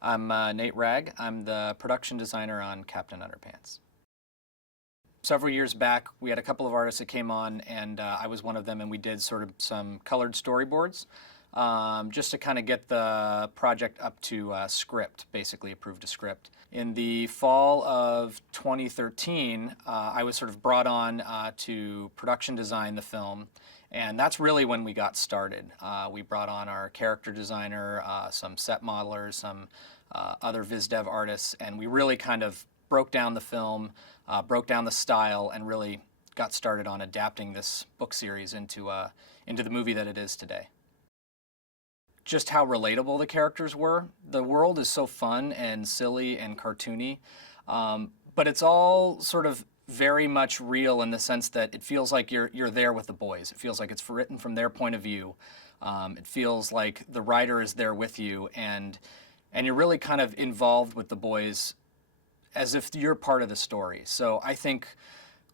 I'm Nate Wragg. I'm the production designer on Captain Underpants. Several years back, we had a couple of artists that came on, and I was one of them, and we did sort of some colored storyboards just to kind of get the project up to script, basically approved a script. In the fall of 2013, I was sort of brought on to production design the film, and that's really when we got started. We brought on our character designer, some set modelers, some other viz dev artists, and we really kind of broke down the film, broke down the style, and really got started on adapting this book series into the movie that it is today. Just how relatable the characters were. The world is so fun and silly and cartoony, but it's all sort of very much real in the sense that it feels like you're there with the boys. It feels like it's written from their point of view. It feels like the writer is there with you, and you're really kind of involved with the boys as if you're part of the story. So I think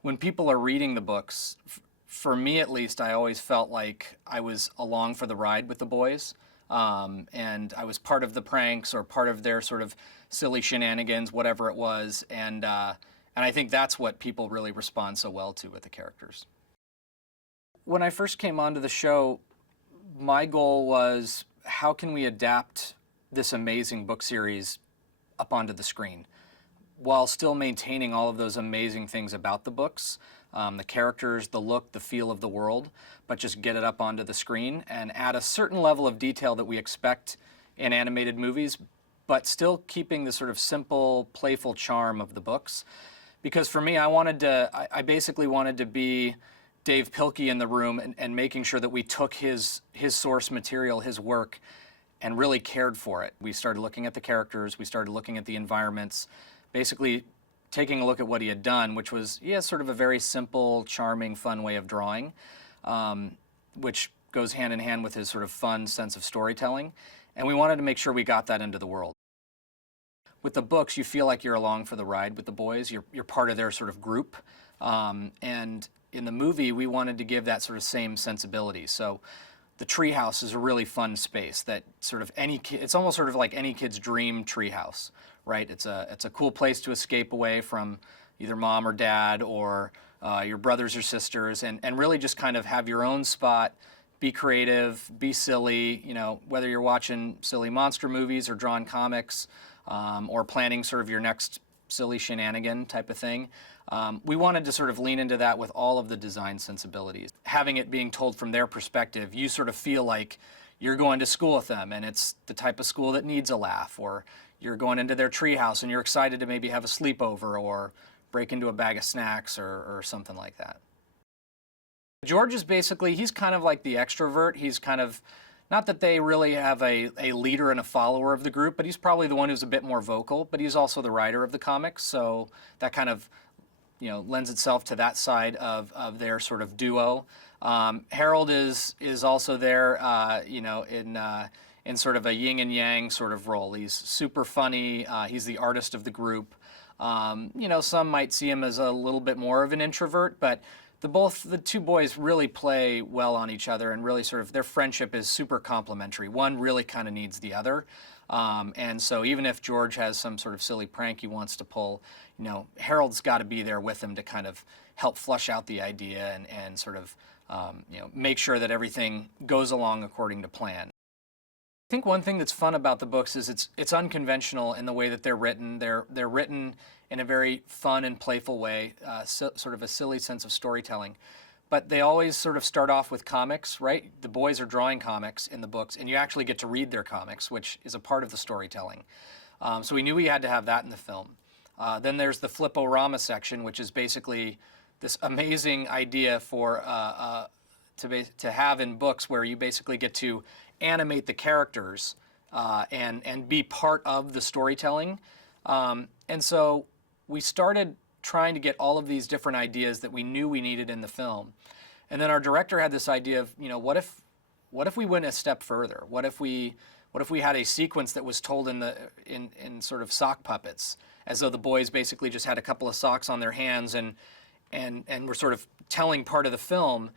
when people are reading the books, for me at least, I always felt like I was along for the ride with the boys. And I was part of the pranks or part of their sort of silly shenanigans, whatever it was. And I think that's what people really respond so well to with the characters. When I first came onto the show, my goal was, how can we adapt this amazing book series up onto the screen while still maintaining all of those amazing things about the books, the characters, the look, the feel of the world, but just get it up onto the screen and add a certain level of detail that we expect in animated movies, but still keeping the sort of simple, playful charm of the books. Because for me, I basically wanted to be Dave Pilkey in the room and making sure that we took his source material, his work, and really cared for it. We started looking at the characters, we started looking at the environments, basically taking a look at what he had done, which was, sort of a very simple, charming, fun way of drawing, which goes hand in hand with his sort of fun sense of storytelling. And we wanted to make sure we got that into the world. With the books, you feel like you're along for the ride with the boys. You're part of their sort of group. And in the movie, we wanted to give that sort of same sensibility. So the treehouse is a really fun space that sort of it's almost sort of like any kid's dream treehouse, right? It's a cool place to escape away from either mom or dad or your brothers or sisters, and really just kind of have your own spot, be creative, be silly, whether you're watching silly monster movies or drawing comics, or planning sort of your next silly shenanigan type of thing. We wanted to sort of lean into that with all of the design sensibilities. Having it being told from their perspective, you sort of feel like you're going to school with them, and it's the type of school that needs a laugh, or you're going into their treehouse and you're excited to maybe have a sleepover or break into a bag of snacks or something like that. George is basically, he's kind of like the extrovert. He's kind of, not that they really have a leader and a follower of the group, but he's probably the one who's a bit more vocal, but he's also the writer of the comics, so that kind of lends itself to that side of their sort of duo. Harold is also there, in sort of a yin and yang sort of role. He's super funny. He's the artist of the group. Some might see him as a little bit more of an introvert, but the two boys really play well on each other, and really sort of their friendship is super complementary. One really kind of needs the other. And so even if George has some sort of silly prank he wants to pull, Harold's got to be there with him to kind of help flush out the idea and sort of, make sure that everything goes along according to plan. I think one thing that's fun about the books is it's unconventional in the way that they're written. They're written in a very fun and playful way, sort of a silly sense of storytelling. But they always sort of start off with comics, right? The boys are drawing comics in the books, and you actually get to read their comics, which is a part of the storytelling. So we knew we had to have that in the film. Then there's the Flip-O-Rama section, which is basically this amazing idea for to have in books, where you basically get to animate the characters and be part of the storytelling. And so we started trying to get all of these different ideas that we knew we needed in the film. And then our director had this idea of, what if we went a step further? What if we had a sequence that was told in sort of sock puppets, as though the boys basically just had a couple of socks on their hands and were sort of telling part of the film.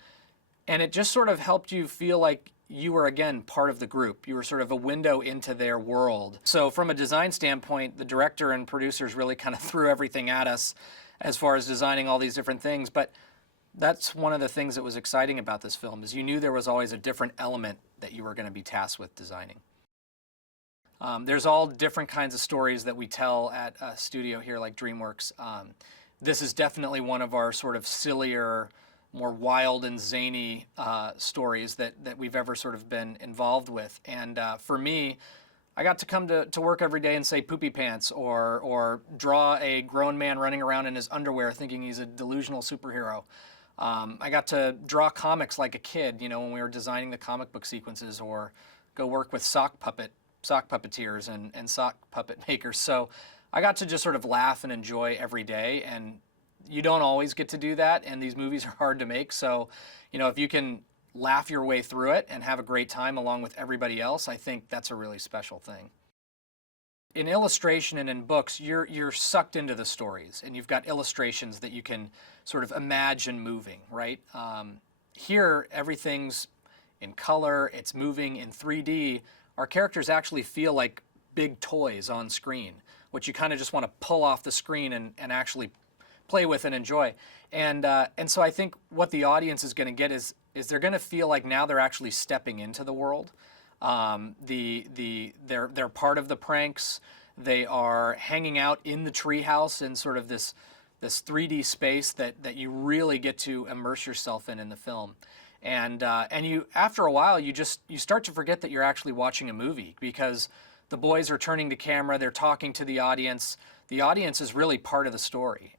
And it just sort of helped you feel like you were again part of the group. You were sort of a window into their world. So from a design standpoint, the director and producers really kind of threw everything at us as far as designing all these different things. But that's one of the things that was exciting about this film, is you knew there was always a different element that you were going to be tasked with designing. There's all different kinds of stories that we tell at a studio here like DreamWorks. This is definitely one of our sort of sillier, more wild and zany stories that we've ever sort of been involved with. And for me, I got to come to work every day and say poopy pants, or draw a grown man running around in his underwear thinking he's a delusional superhero. I got to draw comics like a kid, you know, when we were designing the comic book sequences, or go work with sock puppeteers and sock puppet makers. So I got to just sort of laugh and enjoy every day, and you don't always get to do that, and these movies are hard to make. So, you know, if you can laugh your way through it and have a great time along with everybody else, I think that's a really special thing. In illustration and in books, you're sucked into the stories, and you've got illustrations that you can sort of imagine moving, right? Here, everything's in color, it's moving in 3D. Our characters actually feel like big toys on screen, which you kind of just want to pull off the screen and actually play with and enjoy. And so I think what the audience is going to get is they're going to feel like now they're actually stepping into the world. They're part of the pranks. They are hanging out in the treehouse in sort of this 3D space that you really get to immerse yourself in the film. And you, after a while, you start to forget that you're actually watching a movie, because the boys are turning to camera, they're talking to the audience. The audience is really part of the story.